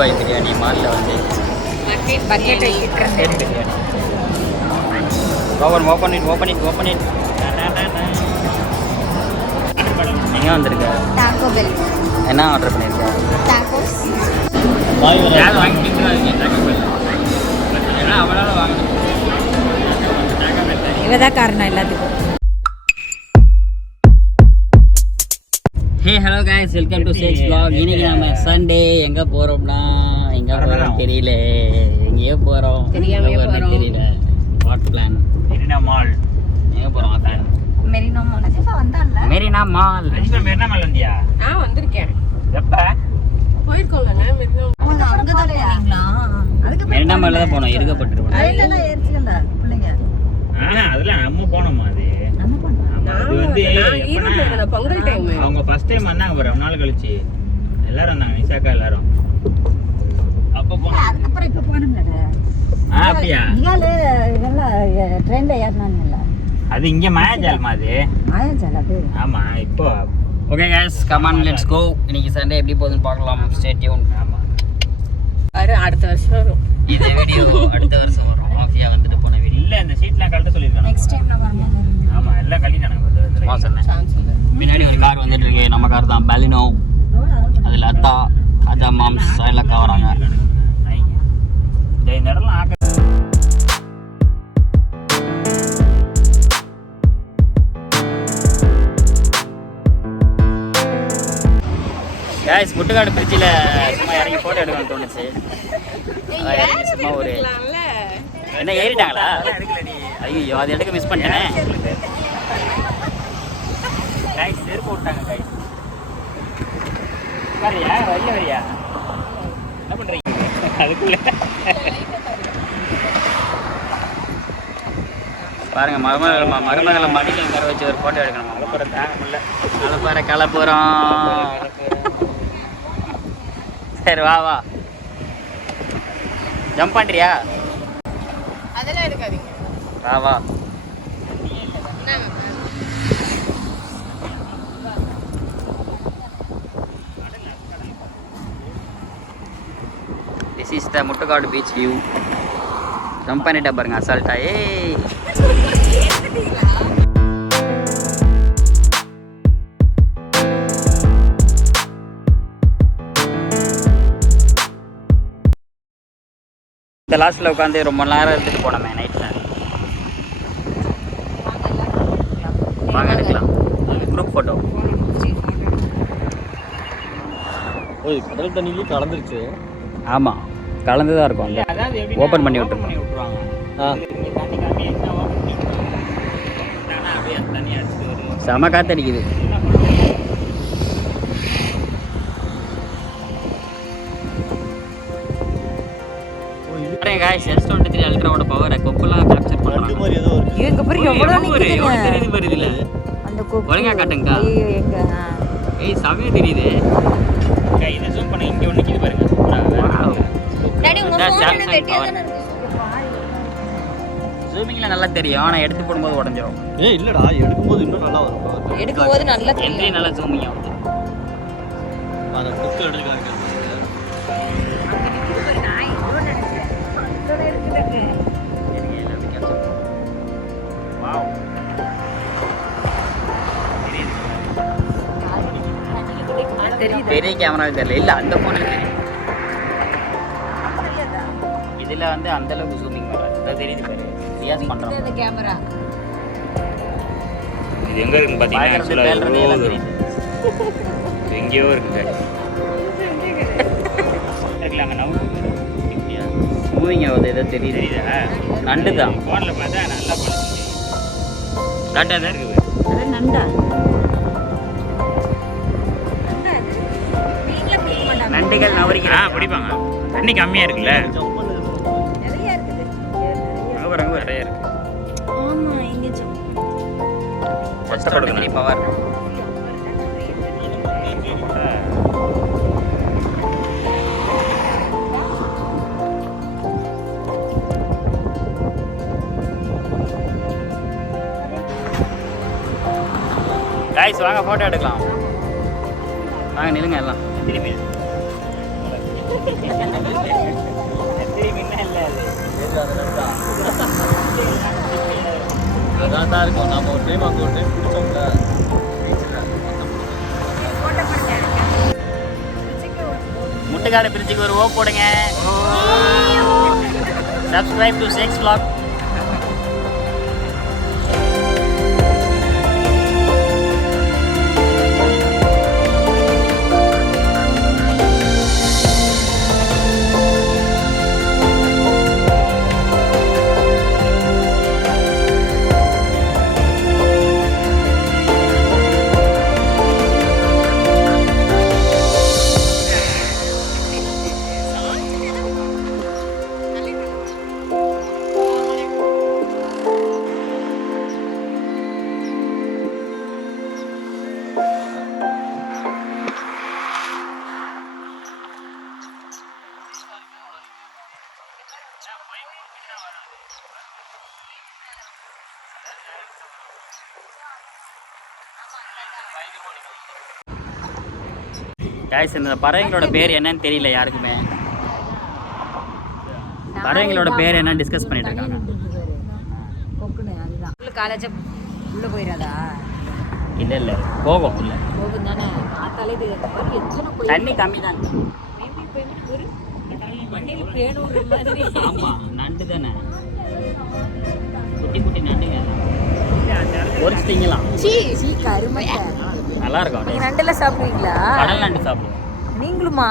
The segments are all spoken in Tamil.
பாய் பிரியாணி மாலில் வந்து biryani. Open open it open it open it எங்கே வந்திருக்க? என்ன ஆர்டர் பண்ணியிருக்க டாக்கோஸ் யார் வாங்கிட்டு எல்லாம் அவளால் வாங்கணும் இவ தான் காரணம் எல்லாத்துக்கும். ஹலோ guys வெல்கம் டு சேக்ஸ் vlog. இன்னைக்கு நம்ம சண்டே எங்கே போகிறோம்னா எங்கே போகிறோம் தெரியல. எங்கேயோ போறோம். தெரியல. What plan Marina mall. எங்கே போகிறோம் அதான். மெரினோ மனசிஃபா வந்தான்ல? மெரினா மால். மெரினா மால் வந்தியா? நான் வந்திருக்கேன். எப்ப? போயிருக்கோம்லங்க மெரினா அங்க தான்? போனீங்களா? அதுக்கு மெரினா மாலில். தான் போனோம் இருக்கப்பட்டிருக்கோம் இல்லைன்னா ஏறிச்சுக்கல பிள்ளைங்க. அதெல்லாம் நம்ம போனோமா அது? வந்து பொங்கல் டைம் அவங்க ஃபர்ஸ்ட் டைம் வந்தாங்க ஒரு ரொம்ப நாள் கழிச்சு. எல்லாரும் வந்தாங்க நிசாக்கா எல்லாரும். அப்ப போனோம் அதுக்கப்புறம் இப்ப போனோம்ல ஆ அப்படியா? இங்கால இதெல்லாம் ட்ரெயின்ல ஏறினாங்கல்ல. அது இங்க மாயாஜாலமா அது? ஆமா இப்போ. Okay guys come on let's go இன்னைக்கு சண்டே எப்படி போகுதுன்னு பார்க்கலாம். ஸ்டே டியூன் ஆமா. அரு அடுத்த வருஷம் வரும். இந்த வீடியோ அடுத்த வருஷம் வரும். ஆஃபியா வந்துட்டு போன வீடியோ இல்ல இந்த சீட்லாம் கழட்ட சொல்லிருக்காங்க நெக்ஸ்ட் டைம் நான் வரணும் ஆமா எல்லாம் கழிட்டானுங்க இல்லை பின்னாடி ஒரு கார் வந்துட்டு இருக்கு நம்ம கார் தான். பெலினோ அதில் அத்தா அஜா மாம்ஸ் இந்த இடம்லாம் ஆக்க கேஸ் முட்டுக்காடு பிரிட்ஜில் சும்மா இறங்கி ஃபோட்டோ எடுக்கணும்னு தோணுச்சு. இறங்கி சும்மா ஒரு என்ன ஏறிட்டாங்களா? ஐயோ அது எடுக்க மிஸ் பண்ணிட்டேனே. செருப்பு விட்டாங்க கைஸ் வரியா? வரியா வரியா? என்ன பண்றீங்க? அதுக்குள்ள. பாருங்க மருமகளை மருமகளை மடிக்கல் உட்கார வச்சு ஒரு ஃபோட்டோ எடுக்கணுமா? அப்புறம் தாங்க அலப்பார கலப்புறோம். சரி வா வா. ஜம்ப் பண்ணுறியா அதெல்லாம் எடுக்காதீங்க. வா வா. This is the Muttukadu beach view jump பண்ணிட்டா பாருங்க அசால்ட்டா ஏய் இந்த லாஸ்ட்டில் உட்காந்து ரொம்ப நேரம் எடுத்துகிட்டு போனோமே நைட்டில் வாங்க எடுக்கலாம். குரூப் ஃபோட்டோ ஓய் கடல் தண்ணியிலே கலந்துருச்சு. ஆமாம் கலந்து தான் இருக்கும் Open பண்ணி விட்டுருவாங்க ஆ செம காத்தடிக்குது? பாருங்க guys, S23 அல்ட்ராவோட பவரை கொப்பெல்லாம் கேப்சர் பண்ணுறாங்க மாதிரி எவ்வளோ. தெரியுது பாரு இதுல அந்த கொக்கு ஒழுங்கா காட்டுங்கக்கா. எங்க. ஏய் செமையா தெரியுது அக்கா, இதை zoom பண்ணு. இங்க ஒண்ணு நிக்குது பாருங்க. சூப்பரா, வேற Wow. level. டாடி உங்க வெட்டியா. தானே இருக்கு? ஜூமிங்ல நல்லா தெரியும். ஆனால் எடுத்து போடும்போது உடஞ்சிரும். ஏய் இல்லடா. எடுக்கும்போது இன்னும் நல்லா வரும். எடுக்கும்போது நல்லா என்ட்ரி நல்லா ஜூமிங் ஆகுது பண்ணு. Wow. தெரியுது பெரிய கேமரா தெரியல. இல்ல அந்த போன்ல இதுல வந்து அந்த அளவுக்கு ஜூமிங் வராது. தெரியுது பாரு. ரியாஸ் பண்றோம். அந்த கேமரா இது எங்க இருக்குன்னு தெரியுது. இது எங்கேயோ இருக்குங்க இருக்கலாங்க நவு மூவிங் ஆகுது ஏதோ தெரியுது. தெரியுதா? நண்டு தான் ஃபோனில் பார்த்தா நல்லா பண்ணுச்சு காட்டாத இருக்குது அது? நண்டா? நண்டுகள் ஆ நவரிக்கிறாங்க பிடிப்பாங்க. தண்ணி கம்மியா இருக்குல்ல? நிறைய இருக்கு. ஆமா இங்க ஜம்ப் கஷ்டப்படுக்கணும். பவர் காய்ஸ் வாங்க ஃபோட்டோ எடுக்கலாம். வாங்க நில்லுங்க எல்லாம். திரும்பி தான் இருக்கும். நம்ம ஒரு டைம் அங்கே ஒரு டைம் பிடிச்சோம்ல முட்டுக்காடு பிரிட்ஜுக்கு ஒரு ஓ போடுங்க. சப்ஸ்கிரைப் டு செக்ஸ் vlog. Guys இந்த பறவைங்களோட பேர் என்னன்னு தெரியல யாருக்குமே. பறவைங்களோட பேர் என்னன்னு டிஸ்கஸ் பண்ணிட்டு இருக்காங்க. கொக்குனு அதுதான். உள்ள காலேஜ் உள்ள போயிடாதா இல்ல இல்ல. போகும் இல்ல. போகும் தானே? போய் தண்ணி கம்மி தான் நண்டு தானே. குட்டி குட்டி நண்டுங்க. திங்கலாம் சீ சீ கருமத்தை நல்லா இருக்கும் நீங்க நண்டெல்லாம் சாப்பிடுவீங்களா? கடல் நண்டு சாப்பிடுவோம். நீங்களுமா?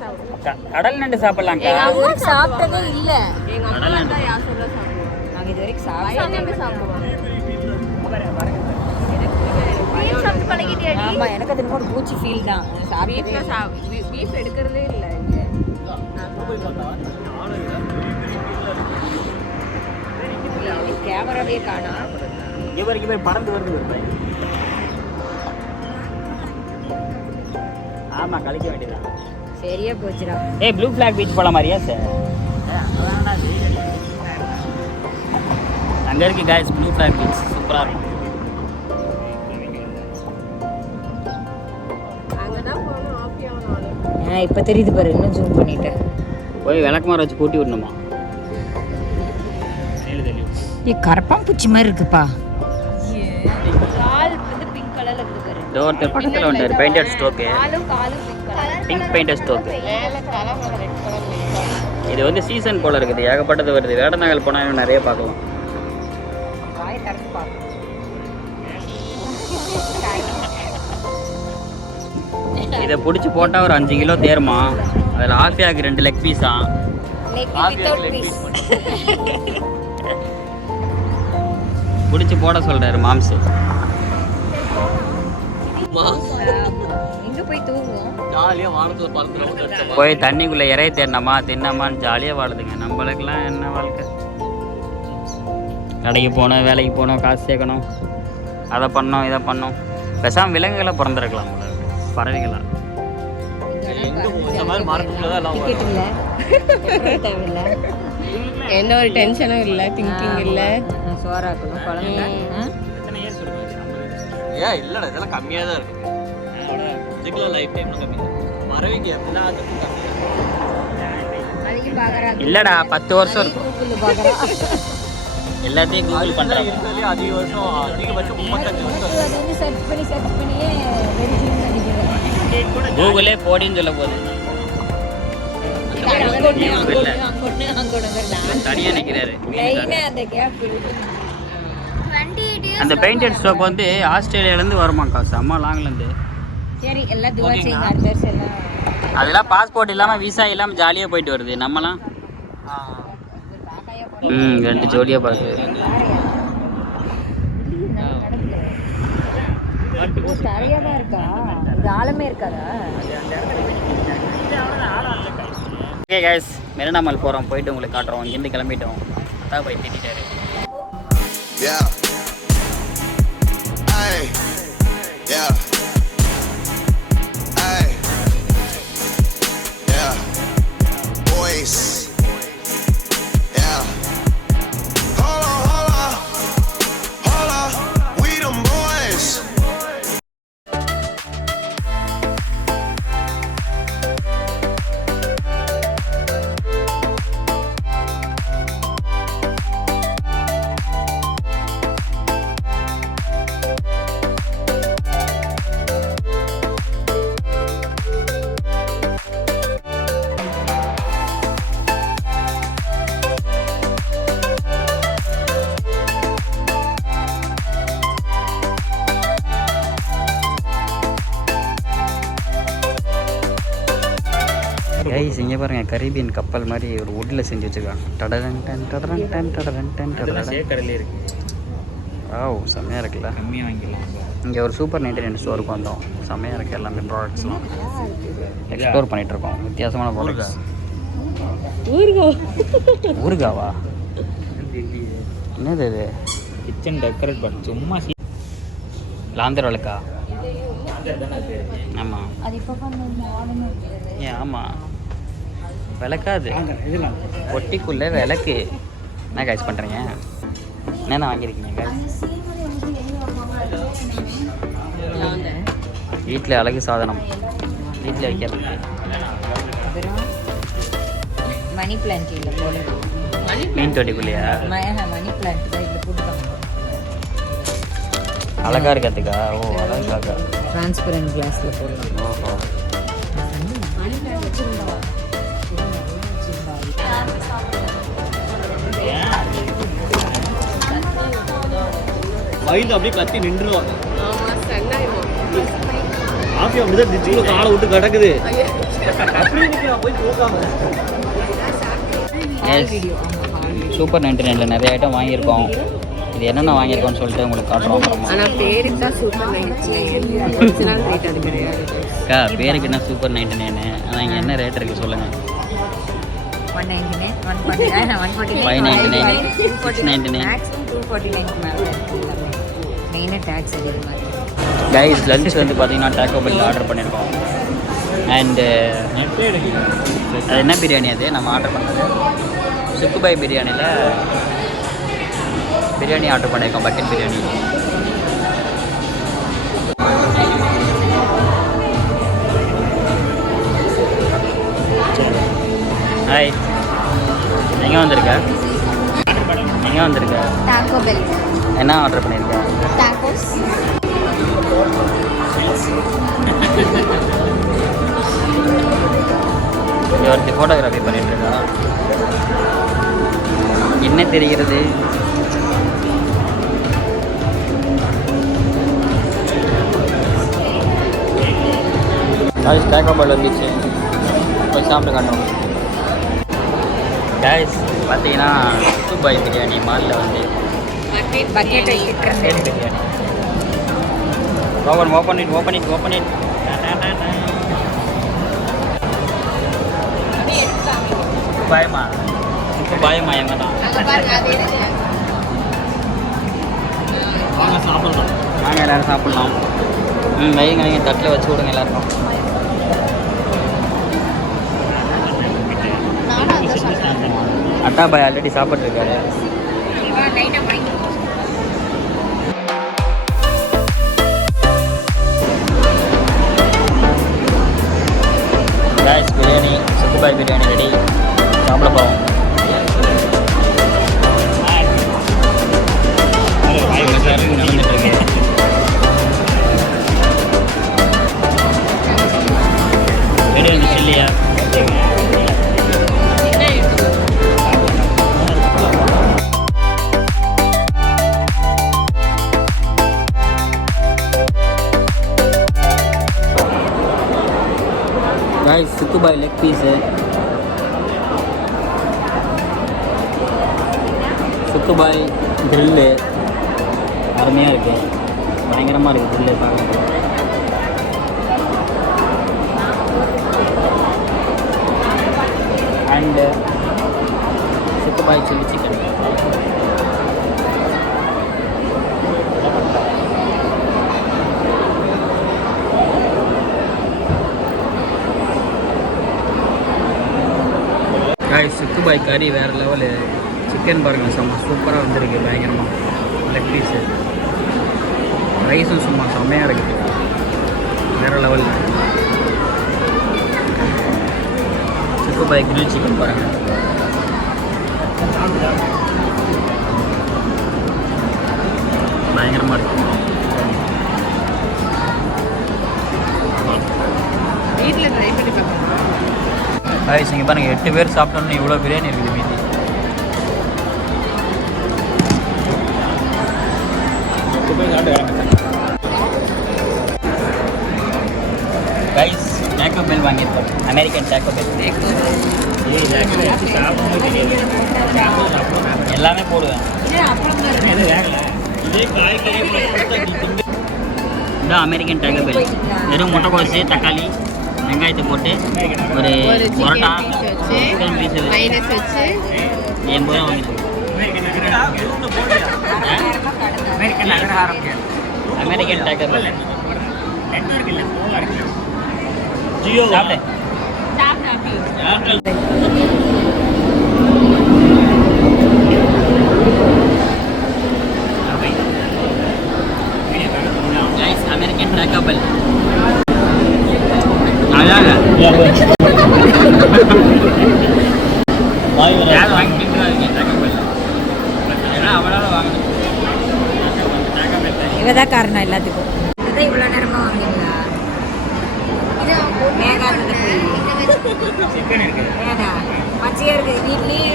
சாப்பிடுவோம் கடல் நண்டு சாப்பிட்டதே இல்ல. கடல் நண்டு சாப்பிடுவோம். நாங்க இது வரைக்கும் ஆமா எனக்கு அது ஒரு பூச்சி ஃபீல் தான். பீஃப் எடுக்கிறதே இல்லை கேமராவே காணோம் இவர் இவர் பறந்து வருது ஒரு பையன் ஆமா கழிக்க வேண்டியதான் சரியா போச்சுடா. ஏய் ப்ளூ ஃபிளாக் பீச் போல மாதிரியா சார் அங்க இருக்கு காய்ஸ் ப்ளூ ஃபிளாக் பீச் சூப்பரா இருக்கும். ஆ இப்போ தெரியுது பாரு இன்னும் ஜூம் பண்ணிட்டேன். போய் விளக்குமார வச்சு கூட்டி விடணுமா? ஏ கரப்பாம்பூச்சி மாதிரி இருக்குப்பா. இதோ ஒருத்தர் பக்கத்தில் வந்துட்டார் painted stork pink painted stork இது வந்து சீசன் போல இருக்குது. ஏகப்பட்டது வருது. வேடநாகல் போனால் நிறைய பார்க்கலாம். இதை பிடிச்சி போட்டால் ஒரு அஞ்சு கிலோ தேருமா? அதில் ஆஃபியாக்கு ரெண்டு லெக் பீஸ் பிடிச்சி போட சொல்கிறாரு மாம்சு. எங்க போய் தூங்குவோம்? ஜாலியாக வானத்தில் பறந்து ரவுண்ட் அடிச்சோம் போய் தண்ணிக்குள்ளே இறைய தேடினமா தின்னமான்னு ஜாலியாக வாழுதுங்க. நம்மளுக்கெல்லாம் என்ன வாழ்க்கை? கடைக்கு போகணும் வேலைக்கு போகணும் காசு சேர்க்கணும். அதை பண்ணோம் இதை பண்ணோம். பேசாமல் விலங்குகளை பிறந்திருக்கலாம் இருக்கு. பறவைகளா? எந்த ஒரு டென்ஷனும் இல்லை திங்கிங் இல்லை. சோறாக்கணும் குழந்தைங்க? ஏன் இல்லைடா இதெல்லாம் கம்மியாக தான் இருக்கு. இதுக்கெல்லாம் லைஃப் டைம்ல கம்மி தான் எல்லாத்துக்கும் கம்மி தான் இல்லைடா பத்து வருஷம் இருக்கும். எல்லாத்தையும் கூகுள் பண்ணுறாங்க இருக்கிறதுலே அதிக வருஷம் அதிகபட்சம் முப்பத்தஞ்சு வருஷம் கூகுளே போடின்னு சொல்ல போகுது. அங்கொன்று அங்கொன்று அந்த பெயிண்டட் ஸ்டோக் வந்து ஆஸ்திரேலியாலேருந்து வருமாக்கா. செம்ம லாங்லேருந்து சரி எல்லாம் துவா செய்யுங்க அடுத்த வருஷம் எல்லாம். அதெல்லாம் பாஸ்போர்ட் இல்லாமல் விசா இல்லாமல் ஜாலியாக போயிட்டு வருது. நம்மலாம். ம் ரெண்டு ஜோடியாக பார்க்குது ஓ தரையா தான் இருக்கா? இது ஆழமே இருக்காதா? ஓகே கைஸ் மெரினாமல் போகிறோம் போயிட்டு உங்களுக்கு காட்டுறோம். இங்கேருந்து கிளம்பிட்டோம். அதான் போய் திட்டாரு Yeah. Hey. Yeah. பாருங்க கரீபியன் கப்பல் மாதிரி ஒரு வுட்டில் செஞ்சு வச்சுருக்காங்க. டடரன் டன் டடரன் டன் டடரன் டன் டடரன் இருக்கு. வாவ் செம்மையாக இருக்குல்ல. கம்மியாக வாங்கிக்கலாம் இங்கே ஒரு சூப்பர் நைன்டி நைன் ஸ்டோருக்கு வந்தோம். செம்மையாக இருக்குது எல்லாமே ப்ராடக்ட்ஸ்லாம் எக்ஸ்ப்ளோர் பண்ணிட்டு இருக்கோம் வித்தியாசமான ப்ராடக்ட்ஸ் ஊருகோ ஊருகாவா என்னது இது? கிச்சன் டெக்கரேட் பண்ண சும்மா சீ லாந்தர் வழக்கா தானே அது பேரு. ஆமாம் அது இப்போ ஏன் ஆமாம் விளக்காது. ஒட்டிக்குள்ளே விளக்கு. என்ன கைஸ் பண்ணுறீங்க என்னென்ன வாங்கியிருக்கீங்க? வீட்டில் அழகு சாதனம். வீட்டில் வைக்கிறதுக்கு. மணி பிளான்ட் இல்லை போடுது மீன் தொட்டிக்குள்ளேயா? மணி பிளான்ட் தான் இதில் போட்டுக்காங்க அழகா இருக்கிறதுக்கா? ஓ அழகாக டிரான்ஸ்பரண்ட் கிளாஸில் போடலாம். ஓஹோ. மைண்ட் அப்படியே கத்தி நின்றுவாங்க ஆஃபி அப்படிதான் டிச்சுக்குள்ள காலை விட்டு கிடக்குது. சூப்பர் நைன்டி நைனில் நிறைய ஐட்டம் வாங்கியிருக்கோம். இது என்னென்ன வாங்கியிருக்கோம்னு சொல்லிட்டு உங்களுக்கு காட்டுறோம். ஆனால் பேருக்கு தான் சூப்பர் கிடையாது. அக்கா பேருக்கு என்ன சூப்பர் நைன்டி நைனு ஆனால் இங்கே என்ன ரேட் இருக்குது சொல்லுங்கள் one ninety nine one forty one forty five ninety nine six ninety nine maximum two forty நைன்க்கு மேலே மெயினாக டேக்ஸ் அதிகமாக இருக்குது கைஸ் லஞ்ச் வந்து பார்த்தீங்கன்னா டேக்கோ பெல் ஆர்டர் பண்ணியிருக்கோம் அண்டு எடுக்கல அது என்ன பிரியாணி அது? நம்ம ஆர்டர் பண்ணது சுக்குபாய் பிரியாணியில் பிரியாணி ஆர்டர் பண்ணியிருக்கோம் பக்கெட் பிரியாணி. ஹாய் எங்கே வந்திருக்க? எங்கே வந்திருக்க. என்ன ஆர்டர் பண்ணியிருக்க இங்க ஒருத்தி ஃபோட்டோகிராஃபி பண்ணிட்டு இருக்கா என்ன தெரிகிறது? காய்ஸ் டேக்கோ பால் வந்துச்சு போய் சாப்பிட்டு காட்டும் காய்ஸ் பார்த்தீங்கன்னா துபாய் பிரியாணி மாலில் வந்து bucket biryani open open it open it open it பயமா இப்போ பயமா எங்க தான் வாங்க சாப்பிடலாம். வாங்க எல்லாரும் சாப்பிட்லாம். ம் வைங்க வைங்க தட்டில் வச்சு விடுங்க எல்லாருக்கும். அட்டா பாய் ஆல்ரெடி சாப்பிட்ருக்காரு குபாய் பிரியாணி ரெடி. சாப்பிட போகிறோம் leg piece eh. Sukkubhai grill அருமையாக இருக்குது பயங்கரமாக இருக்குது க்ரில்லு பார்க்க அண்டு காய் பாய் கறி வேறு லெவலு சிக்கன் பாருங்கள் செம்ம சூப்பராக வந்திருக்கு பயங்கரமாக லெக் பீஸு ரைஸும் சும்மா செம்மையாக இருக்குது வேறு லெவலில் சுக்குபாய் கிரில் சிக்கன் பாருங்கள் பயங்கரமாக இருக்கும் வீட்டில் ட்ரை பண்ணி பார்க்கலாம். காய்ஸ் இங்கே பாருங்கள் எட்டு பேர் சாப்பிட்டோம்னு இவ்வளோ பிரியாணி இருக்குது மீதி. போய் கைஸ் பெல் வாங்கியிருக்கோம். அமெரிக்கன் டேக்கோ பெல் எல்லாமே போடுவேன். இதான் அமெரிக்கன் டேக்கோ பெல் வெறும் முட்டைக்கோசு தக்காளி வெங்காயத்தை போட்டு ஒரு பரோட்டா சிக்கன் பீஸ் மைனஸ் வச்சு. எண்பது ரூபா வாங்கிட்டு அமெரிக்கன் அக்ரஹாரம் கேள். அமெரிக்கன் டேக்கோ பெல் நெட்வொர்க் இல்லை ஃபோன் இருக்கு ஜியோ சாப்பிடு Airtel guys American Taco Bell அதாங்க வாய் வர யாரும் வாங்கி தின்றாதீங்க டேக்கோ பெல் ஏன்னா அவளால வாங்கணும் இவ தான் காரணம் எல்லாத்துக்கும். இதுதான் இவ்வளோ நேரமாக வாங்கிங்களா வேகாதது போய் சிக்கன் இருக்கு. வேணாம் பச்சையாக இருக்குது வீட்லேயே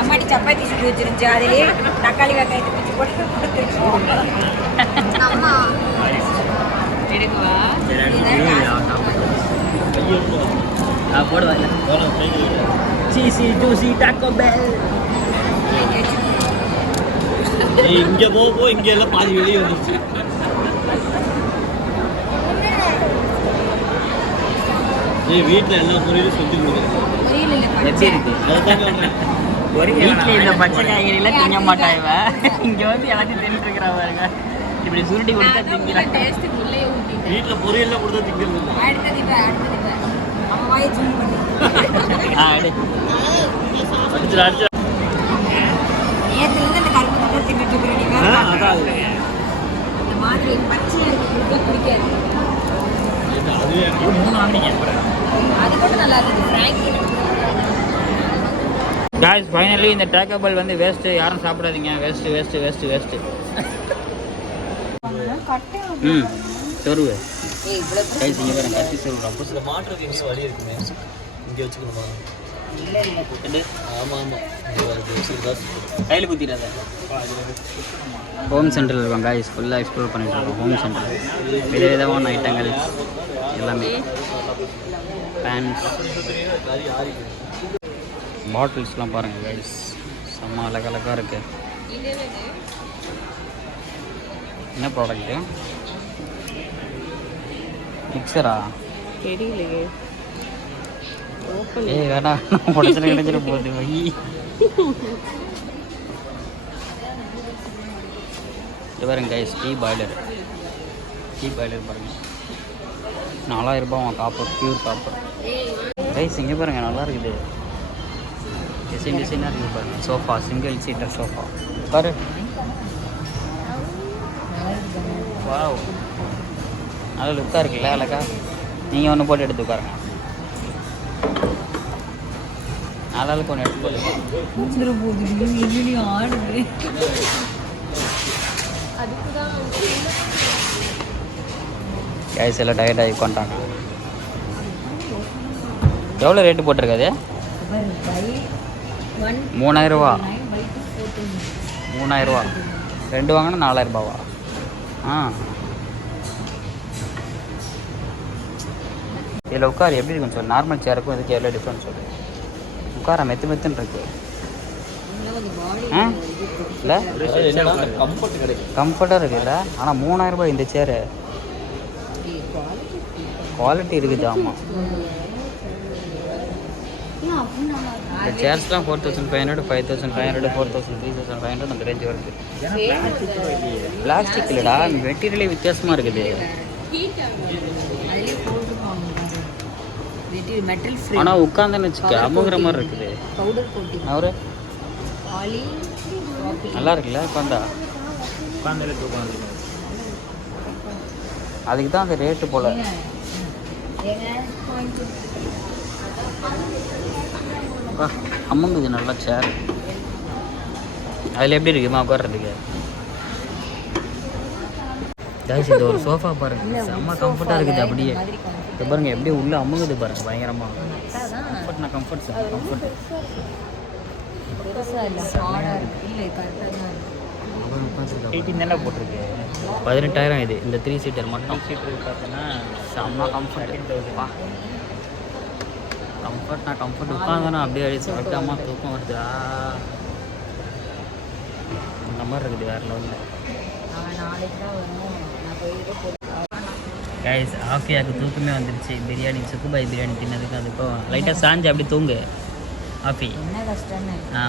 அம்மாடி சப்பாத்தி சுட்டு வச்சிருந்துச்சு. அதுலேயே தக்காளி வெங்காயத்தை பிச்சு போட்டு கொடுத்துருக்கோம் அம்மா. எடுக்குவா? டாக்கோ பெல் இங்க போ போ இங்க எல்லாம் பாதி வெளியே வந்துருச்சு. ஏய் வீட்ல எல்லா பொரியலும் சொல்லி வீட்டில். இந்த பச்சை காய்கறிலாம் திங்க மாட்டான் இவன் இங்கே வந்து எல்லாத்தையும் தின்னுட்டு இருக்கிறா பாருங்க. இப்படி சுருட்டி கொடுத்தா திங்கிறான். வீட்ல பொரியல்லாம் கொடுத்தா திங்கிறது அடுத்தது அடுத்தது இப்போ அவன் வாயை ஜூம் பண்ணி ஆ எடு அடிச்சிட அடிச்சிட நேற்றுலேருந்து அந்த கரும்பு தான் தின்னுட்டு இருக்கிற நீ வேற அதான் அது இந்த மாதிரி பச்சையாக இருக்கிறது பிடிக்காது இது மூணு வாங்கினீங்க அது கூட நல்லா இருந்தது ஃப்ராங்கி காய்ஸ் ஃபைனலி இந்த டேக்கபிள் வந்து வேஸ்ட்டு யாரும் சாப்பிடாதீங்க. வேஸ்ட்டு வேஸ்ட்டு வேஸ்ட்டு வேஸ்ட்டு ம் சொருவு. கைஸ் இங்கே பாருங்க கத்தி சொருவு. ரொம்ப மாற்றுறதுக்கு இன்னும் வழி இருக்குமே. இங்க வச்சுக்கணுமா? கையில் குத்திடாத. ஹோம் சென்டர் இருக்கோம் காய்ஸ் ஃபுல்லாக எக்ஸ்ப்ளோர் பண்ணிட்டு இருக்கோம் ஹோம் சென்டர் வித விதமான ஐட்டங்கள் எல்லாமே. பேண்ட்ஸ் பாட்டில்ஸ்லாம் பாருங்கள் கைஸ் செம்ம அழகழகாக இருக்கு. என்ன ப்ராடக்ட்டு மிக்சரா தெரியலையே. ஏய் வேணாம் உடச்சிட கிடைச்சிட போகுது வை. இது பாருங்க guys tea boiler tea boiler பாருங்க. நாலாயிரம் ரூபாய் காப்பர் பியூர் காப்பர் கைஸ் இங்கே பாருங்க நல்லா இருக்குது. டிசைன் டிசைனாக இருக்குது பாருங்க. சோஃபா சிங்கிள் சீட்டர் சோஃபா பாரு. வா நல்ல லுக்காக இருக்குல்ல அழகா? நீங்கள் ஒன்று போட்டு எடுத்து உட்காருங்க. போடுங்க மூச்சுல போகுது ஆடுது கேஸ் எல்லாம் டயர்ட் ஆகி உட்காந்துட்டாங்க எவ்வளோ ரேட்டு போட்டிருக்காது மூணாயிரரூவா மூணாயிரரூவா ரெண்டு வாங்கினா நாலாயிரம் ரூபாவா? ஆ. இதில் உட்கார். எப்படி இருக்கும் சொல்லு. நார்மல் சேருக்கும் இதுக்கு எவ்வளோ டிஃப்ரென்ஸ் சொல்லு. உட்கார மெத்து மெத்துன்னு இருக்கு. இல்லை. கம்ஃபர்ட்டாக இருக்குல்ல? ஆனால் மூணாயிரம் ரூபாய் இந்த சேரு குவாலிட்டி இருக்குது? ஆமாம் இந்த சேர்ஸ்லாம் four thousand five hundred five thousand five hundred four thousand three thousand five hundred அந்த ரேஞ்ச் வருது. பிளாஸ்டிக் இல்லைடா மெட்டீரியலே வித்தியாசமாக இருக்குது. மெட்டல் ஃப்ரீ ஆனால் உட்காந்துன்னு வச்சுக்க? அமுகிற மாதிரி இருக்குது. பவுடர் போட்டு அவரு? ஆலி நல்லா இருக்குல்ல? உட்காந்தா? உட்காந்துட்டு தூக்கம் வருது. அதுக்கு தான் அந்த ரேட்டு போல். அமுங்குது நல்லா சேர் அதில் எப்படி இருக்குமா உட்கார்றதுக்கு? Guys, இது ஒரு சோஃபா பாருங்க செம்ம கம்ஃபர்ட்டாக இருக்குது அப்படியே. இது பாருங்க எப்படியே உள்ள அமுங்குது பாருங்க பயங்கரமா. கம்ஃபர்ட்னா கம்ஃபர்ட் சார் கம்ஃபர்ட் எயிட்டீன் தானே போட்டிருக்கு. பதினெட்டாயிரம் இது இந்த த்ரீ சீட்டர் மட்டும். சீட்டர் பார்த்தீங்கன்னா செம்ம கம்ஃபர்ட் கம்ஃபர்ட் நான் கம்ஃபர்ட் உட்காந்தானே அப்படியே அடி சொர்க்கமாக தூக்கம் வருதுடா அந்த மாதிரி இருக்குது வேறு லெவலில் நாளைக்கு தான் வரணும். நான் போய் கைஸ் ஆஃபியாவுக்கு தூக்கமே வந்துருச்சு. பிரியாணி சுக்குபாய் பிரியாணி தின்னதுக்கு அதுக்கோ லைட்டாக சாஞ்சு அப்படி தூங்கு. ஆஃபி ஆ.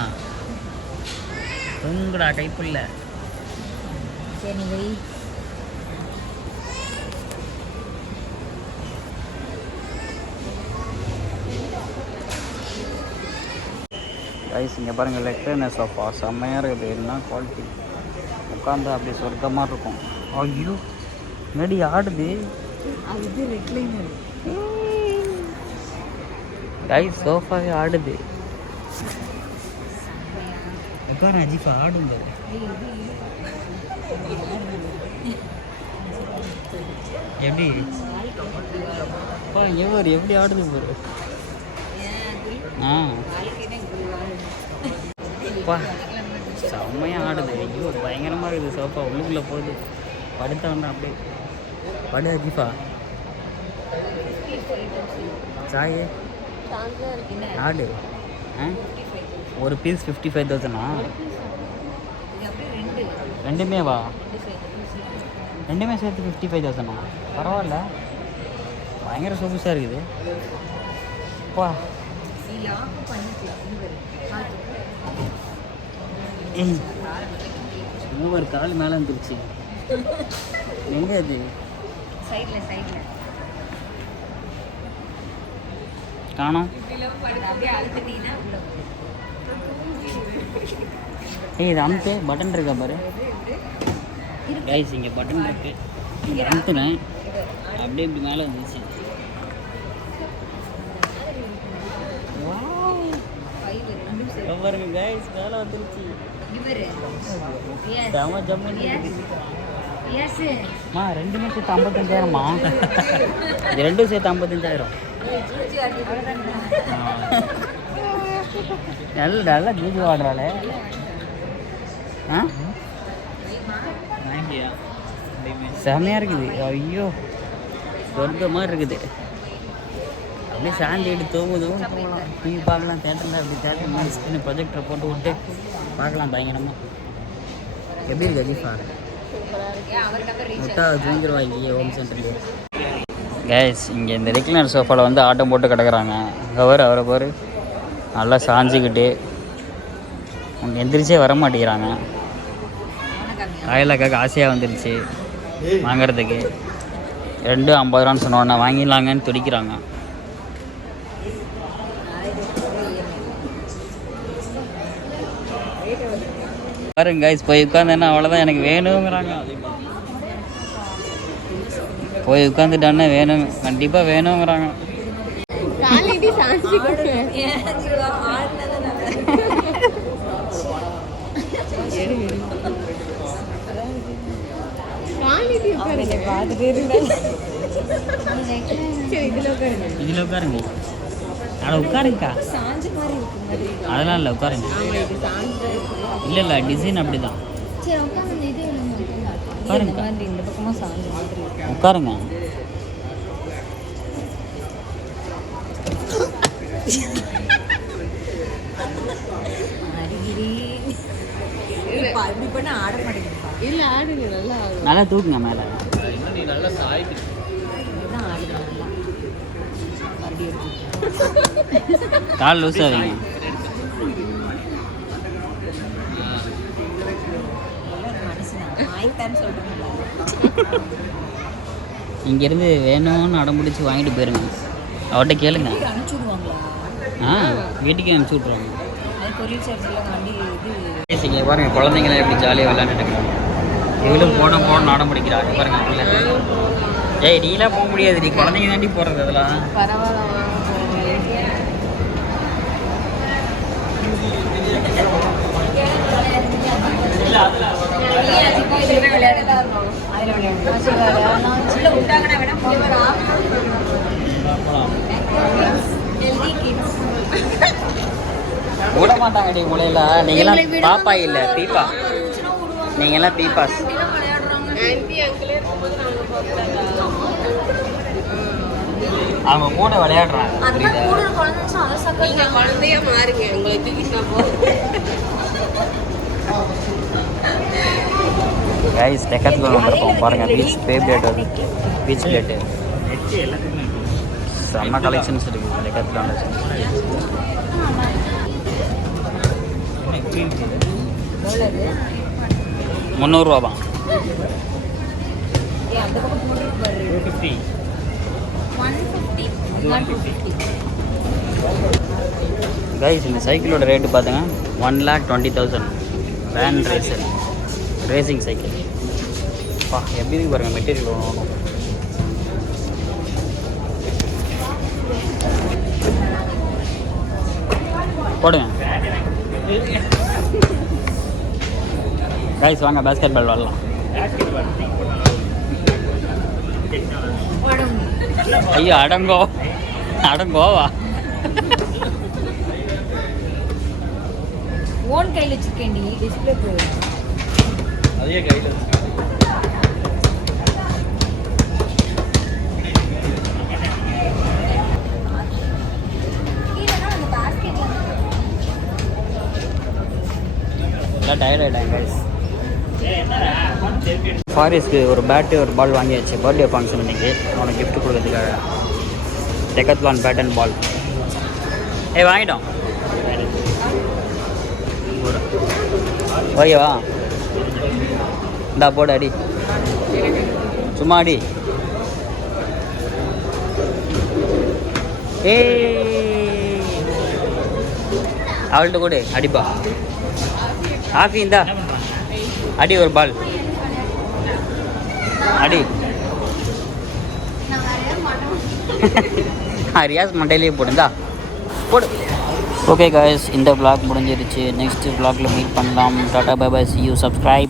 தூங்குடா கைப்புள்ள சரி நீ வை கைஸ் இங்கே பாருங்கள் லெக்டர்ன சோஃபா செம்மையாக இருக்குது. என்ன குவாலிட்டி உட்காந்தா அப்படி சொர்க்கமாக இருக்கும். ஐயோ. முன்னாடி ஆடுது? கைஸ் சோஃபாவே ஆடுது. உட்கார அஜிஃபா ஆடும் பாரு எப்படி பாரு எப்படி ஆடுது பாரு. ஆ. அப்பா செம்மையாக ஆடுது. ஐயோ பயங்கரமாக இருக்குது சோஃபா உள்ளுக்குள்ளே போகுது. படுத்தவன அப்படியே. படு அஜிஃபா சாய். ஆடு ஆ? ஒரு பீஸ் ஃபிஃப்டி ஃபைவ் தௌசண்டா ரெண்டுமே வா. ரெண்டுமே சேர்த்து ஃபிஃப்டி ஃபைவ் தௌசண்டா பரவாயில்ல. பயங்கர சொகுசாக இருக்குது. அப்பா மூவர் கால் மேலே வந்துருச்சு. எங்கே அது சைடில் சைடில். காணோம். ஏய் இது அமுத்து. பட்டன் இருக்கா பாரு. கைஸ் இங்கே பட்டன் இருக்கு. இங்கே அமுத்துனேன். அப்படியே இப்படி மேலே வந்துச்சு. பாருங்க கைஸ் மேலே வந்துருச்சு. செம ஜம்முன்னு அம்மா ரெண்டுமே சேர்த்து ஐம்பத்தஞ்சாயிரம்மா. இது ரெண்டும் சேர்த்து ஐம்பத்தஞ்சாயிரம். நல்ல நல்லா ஜூஜு ஆடுறாளே ஆ? செமையாக இருக்குது. ஐயோ சொர்க்க மாதிரி இருக்குது. அப்படியே சாந்தி எடுத்து தூங்குதும் டிவி பார்க்கலாம் தேட்டரில் அப்படி தேட்டர் மாதிரி ஸ்க்ரீன் ப்ரொஜெக்டரை போட்டு விட்டு பார்க்கலாம் பயங்கரமாக எப்படி இருக்கு அஜிஃபா முட்டா ஹோம் சென்டர்லேயே கேஸ் இங்கே இந்த ரெக்லைனர் சோஃபாவில் வந்து ஆட்டம் போட்டு கிடக்குறாங்க. அவர் அவரை பாரு. நல்லா சாஞ்சிக்கிட்டு. அவங்க எந்திரிச்சே வர மாட்டேங்கிறாங்க. காயிலக்காக்கு ஆசையாக வந்துருச்சு. வாங்குறதுக்கு. ரெண்டு ஐம்பது ரூபான்னு சொன்னோன்னே வாங்கிடலாங்கன்னு துடிக்கிறாங்க. பாருங்க கைஸ் போய் உட்காந்தேன்னா அவ்வளோதான் எனக்கு வேணுங்கிறாங்க. போய் உட்காந்துட்டானே வேணும் கண்டிப்பாக வேணுங்கிறாங்க. இதுல உட்காருங்க. அட உட்காருங்கக்கா. அதெல்லாம் இல்லை உட்காருங்க. ஆமா இது சாஞ்சா இல்லை இல்லை டிசைன் அப்படி தான். உட்காருங்க. உட்காருங்க நல்லா தூக்குங்க மேலே இன்னும் நீ நல்லா சாய்க்கு இதுதான் ஆடுது நல்லா மறுபடியும் இருக்கு கால் லூஸ் வைங்க. இங்கேருந்து வேணும்னு அடம் பிடிச்சி வாங்கிட்டு போயிருங்க. அவர்கிட்ட கேளுங்க. ஆ வீட்டுக்கே அனுப்பிச்சி விட்ருவாங்க இங்கே பாருங்க குழந்தைங்களாம் எப்படி ஜாலியாக விளையாண்டுட்டு இவளும் போட போட நாடம் பிடிக்கிறாங்க பாருங்க ஏய் நீலாம் போக முடியாது நீ குழந்தைங்க தாண்டி போகிறது அதெல்லாம். பரவாயில்ல அதில் விளையாடலாம் அதில் விளையாடலாம் உள்ள விட்டாங்கன்னா வேணா போகலாம் ஹெல்தி கிட்ஸ் விட மாட்டாங்க டி முளையில நீங்களாம் பாப்பா இல்லை பீப்பா நீங்களாம் பீப்பாஸ் அவங்க கூட விளையாடுறாங்க நீங்க குழந்தையா மாறுங்க. உங்களை கைஸ் டெக்கத்தில் வந்திருக்கோம். பாருங்கள் பீச் பே பிளேட் அது பீச் பிளேட்டு. செம்ம கலெக்ஷன்ஸ் இருக்குது டெக்கத்தில் அது 150. கைஸ் இந்த சைக்கிளோட ரேட்டு பார்த்துங்க one lakh twenty thousand Van Rysel racing cycle பா எப்படி பாருங்கள் பாருங்க மெட்டீரியல் ஒன்று போடுங்க. கைஸ் வாங்க பேஸ்கெட் பால் விளாட்லாம். ஐயோ அடங்கோ. அடங்கோவா? ஓன் கையில் வச்சிருக்கேன். நீ டிஸ்பிளே போயிடும் அதே கையில் டயர்ட் ஆகிட்டாங்க கைஸ் ஏய், என்னடா phone selfie எடுத்து ஃபாரிஸ்க்கு ஒரு பேட்டு ஒரு பால் வாங்கியாச்சு. பர்த்டே ஃபங்க்ஷன் இன்னைக்கு. அவனுக்கு gift கொடுக்கறதுக்காக. டெக்கத்லான் பேட் அண்ட் பால் ஏய் வாங்கிட்டோம். ஓகேவா இந்தா போடு அடி. சும்மா அடி. ஏய். அவள்கிட்ட கொடு அடிப்பா. ஆஃபி இந்தா. அடி ஒரு பால் அடி. ரியாஸ் மண்டையிலேயே போடுந்தா போடு. ஓகே காய்ஸ் இந்த vlog முடிஞ்சிருச்சு. நெக்ஸ்ட் vlogல மீட் பண்ணலாம். Tata bye bye see you subscribe